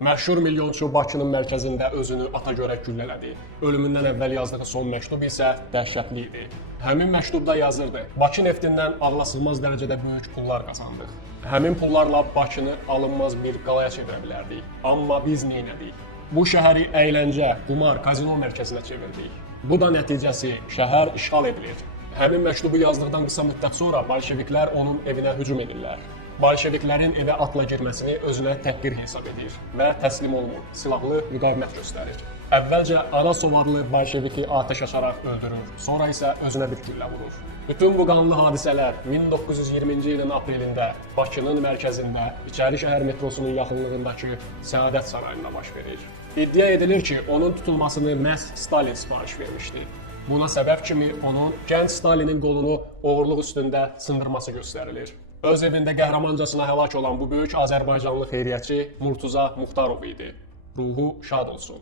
Məşhur milyonçu Bakının mərkəzində özünü ata görək güllələdi. Ölümündən əvvəl yazdığı son məktub isə dəhşətli idi. Həmin məktubda yazırdı: Bakı neftindən ağlasılmaz dərəcədə böyük pullar qazandıq. Həmin pullarla Bakını alınmaz bir qalaya çevirə bilərdik. Amma biz neynədik? Bu şəhəri əyləncə, qumar, kazino mərkəzinə çevirdik. Bu da nəticəsi şəhər işğal edilir. Həmin məktubu yazdıqdan qısa müddət sonra bolşeviklər onun evinə hücum edirlər. Bolşeviklərin evə atla girməsini özünə təhqir hesab edir və təslim olmur, silahlı müqavimət göstərir. Əvvəlcə ana sovarlı bolşeviki atəş açaraq öldürür, sonra isə özünə bir güllə vurur. Bütün bu qanlı hadisələr 1920-ci ilin aprelində Bakının mərkəzində İçəri şəhər metrosunun yaxınlığındakı Səadət sarayında baş verir. İddia edilir ki, onun tutulmasını məhz Stalin sifariş vermişdi. Buna səbəb kimi onun gənc Stalinin qolunu oğurluq üstündə sındırması göstərilir. Öz evində qəhrəmancasına həlak olan bu böyük Azərbaycanlı xeyriyyətçi Murtuza Muxtarov idi. Ruhu şad olsun.